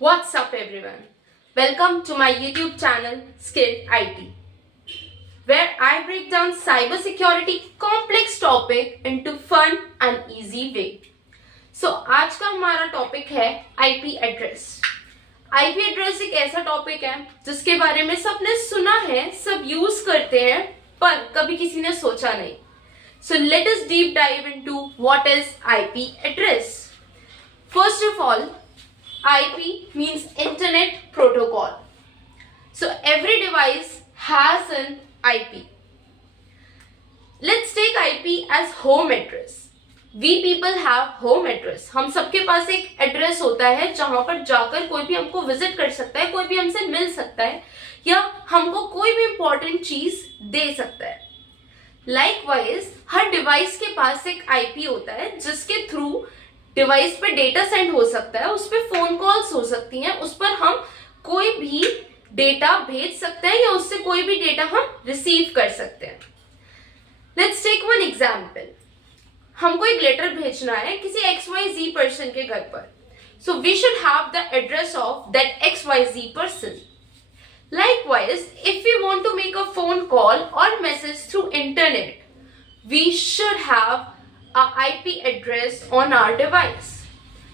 What's up everyone? Welcome to my YouTube channel Skilled IT, where I break down cybersecurity complex topic into fun and easy way. So आज का हमारा topic है IP address. IP address एक ऐसा topic है जिसके बारे में सबने सुना है, सब यूज करते हैं, पर कभी किसी ने सोचा नहीं. So let us deep dive into what is IP address. First of all, IP means Internet Protocol. So every device has an IP. Let's take IP as home address. We people have home address. हम सबके पास एक address होता है जहां पर जाकर कोई भी हमको विजिट कर सकता है, कोई भी हमसे मिल सकता है या हमको कोई भी इंपॉर्टेंट चीज दे सकता है. लाइकवाइज हर डिवाइस के पास एक आईपी होता है जिसके थ्रू डिवाइस पे डेटा सेंड हो सकता है, उस पर फोन कॉल्स हो सकती हैं, उस पर हम कोई भी डेटा भेज सकते हैं या उससे कोई भी डेटा हम रिसीव कर सकते हैं. Let's take one example. हमको एक लेटर भेजना है किसी XYZ पर्सन के घर पर. So we should have the address of that XYZ person. Likewise, if we want to make a phone call or message through internet, we should have a IP address on our device.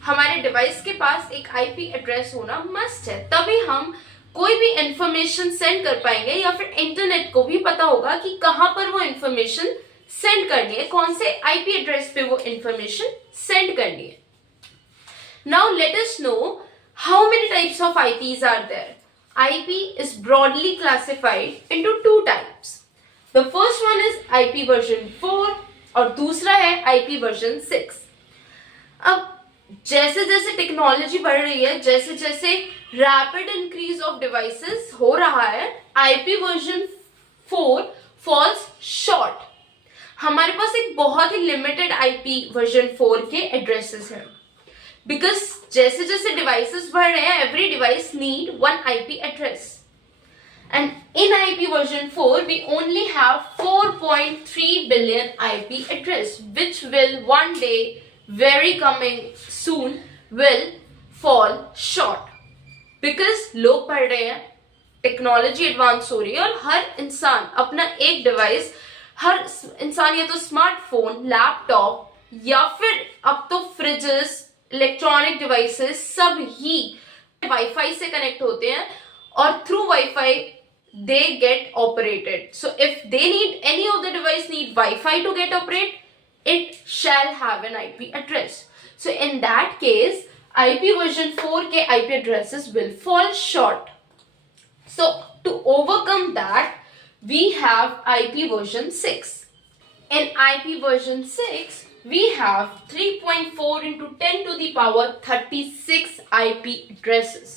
हमारे device के पास एक IP address होना must है, तभी हम कोई भी information send कर पाएंगे या फिर इंटरनेट को भी पता होगा कि कहां पर वो इंफॉर्मेशन सेंड करनी है, कौन से IP एड्रेस पे वो इंफॉर्मेशन सेंड करनी है. Now let us know how many types of IPs are there. IP is broadly classified into two types. The first one is IP version 4 और दूसरा है IP version 6. अब जैसे जैसे टेक्नोलॉजी बढ़ रही है, जैसे जैसे रैपिड इंक्रीज ऑफ डिवाइसेस हो रहा है, IP version 4 फॉल्स शॉर्ट. हमारे पास एक बहुत ही लिमिटेड IP version 4 के एड्रेसेस हैं. Because जैसे जैसे devices बढ़ रहे हैं, every device need one IP address. And in IP version 4, we only have 4.3 billion IP address, which will one day, very coming soon, will fall short. Because लोग बढ़ रहे हैं, टेक्नोलॉजी एडवांस हो रही है और हर इंसान अपना एक डिवाइस, हर इंसान या तो स्मार्टफोन, लैपटॉप या फिर अब तो फ्रिजेस, इलेक्ट्रॉनिक डिवाइसेस सब ही वाईफाई से कनेक्ट होते हैं और through wifi they get operated. So if they need any of the device need wifi to get operate, it shall have an IP address. So in that case IP version 4 के IP addresses will fall short. So to overcome that we have IP version 6. In IP version 6, we have 3.4 into 10 to the power 36 IP addresses,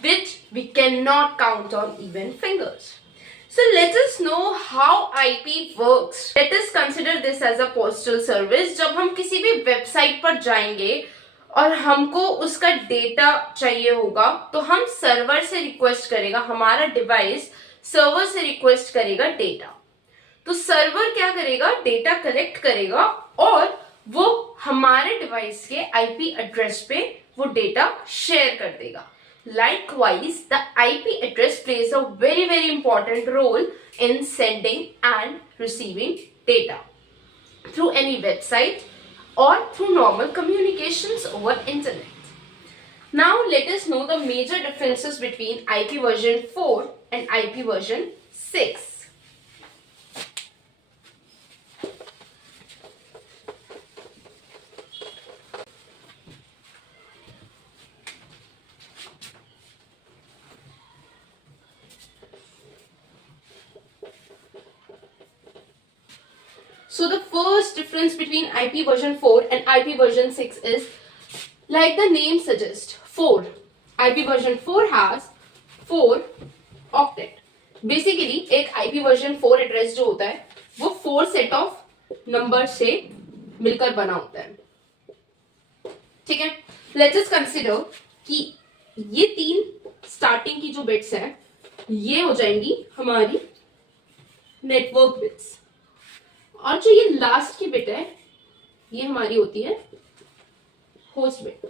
which we cannot count on even fingers. So let us know how IP works. Let us consider this as a postal service. जब हम किसी भी website पर जाएंगे और हमको उसका data चाहिए होगा, तो हम सर्वर से रिक्वेस्ट करेगा, हमारा डिवाइस सर्वर से रिक्वेस्ट करेगा डेटा. तो सर्वर क्या करेगा, डेटा कलेक्ट करेगा और वो हमारे डिवाइस के आईपी एड्रेस पे वो डेटा शेयर कर देगा. Likewise, the IP address plays a very very important role in sending and receiving data through any website or through normal communications over internet. Now let us know the major differences between IP version 4 and IP version 6. So the first difference between IP version 4 and IP version 6 is, like the name suggests, 4. IP version 4 has 4 octet. Basically एक IP version 4 address जो होता है वो 4 set of number से मिलकर बना होता है. ठीक है, लेट्स जस्ट कंसीडर कि ये 3 स्टार्टिंग की जो बिट्स हैं ये हो जाएंगी हमारी नेटवर्क बिट्स, और जो ये लास्ट की बिट है ये हमारी होती है होस्ट बिट.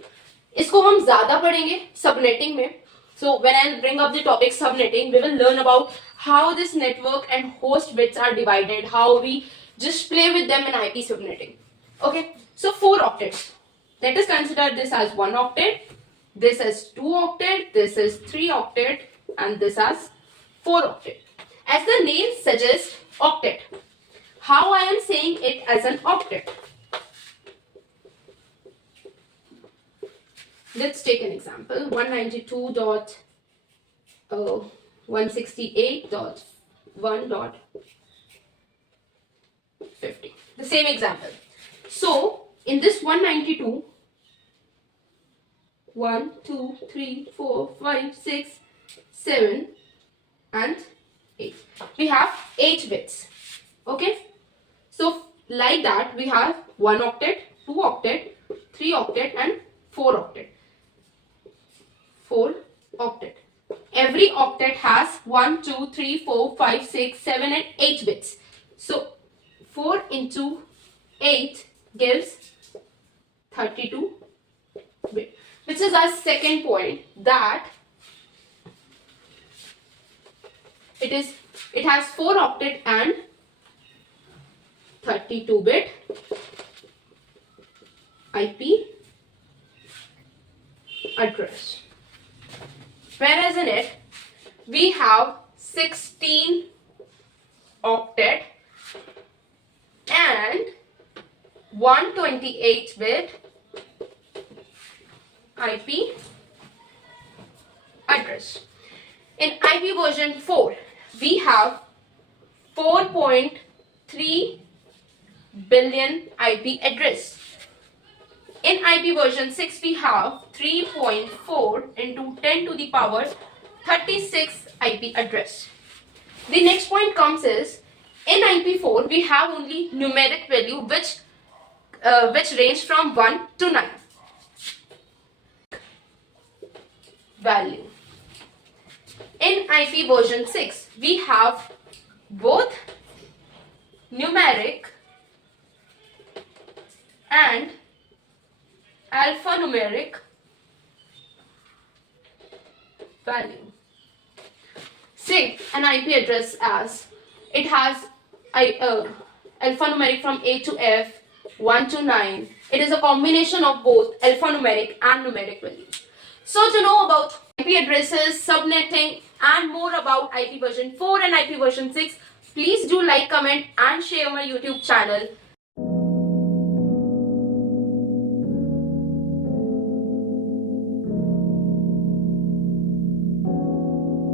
इसको हम ज्यादा पढ़ेंगे सबनेटिंग में. So when I bring up the topic subnetting, we will learn about how this network and host bits are divided, how we just play with them in IP subnetting. Okay, so 4 octets. Let us consider this as 1 octet, this as 2 octet, this is 3 octet, and this as 4 octet. As the name suggests, octet. How I am saying it as an octet? Let's take an example. 192.168.1.50. The same example. So, in this 192, 1, 2, 3, 4, 5, 6, 7, and 8. We have 8 bits. Okay? So, like that, we have 1 octet, 2 octet, 3 octet, and 4 octet. 4 octet. Every octet has 1, 2, 3, 4, 5, 6, 7, and 8 bits. So 4 into 8 gives 32 bit, which is our second point, that it has 4 octet and 32 bit IP address. Whereas in it, we have 16 octet and 128-bit IP address. In IP version 4, we have 4.3 billion IP address. In IP version 6, we have 3.4 into 10 to the power 36 IP address. The next point comes is, in IP4, we have only numeric value which range from 1 to 9. Value. In IP version 6, we have both numeric and alphanumeric value. Say an IP address as it has alphanumeric from A to F, 1 to 9. It is a combination of both alphanumeric and numeric values. So to know about IP addresses, subnetting, and more about IP version 4 and IP version 6, please do like, comment, and share my YouTube channel.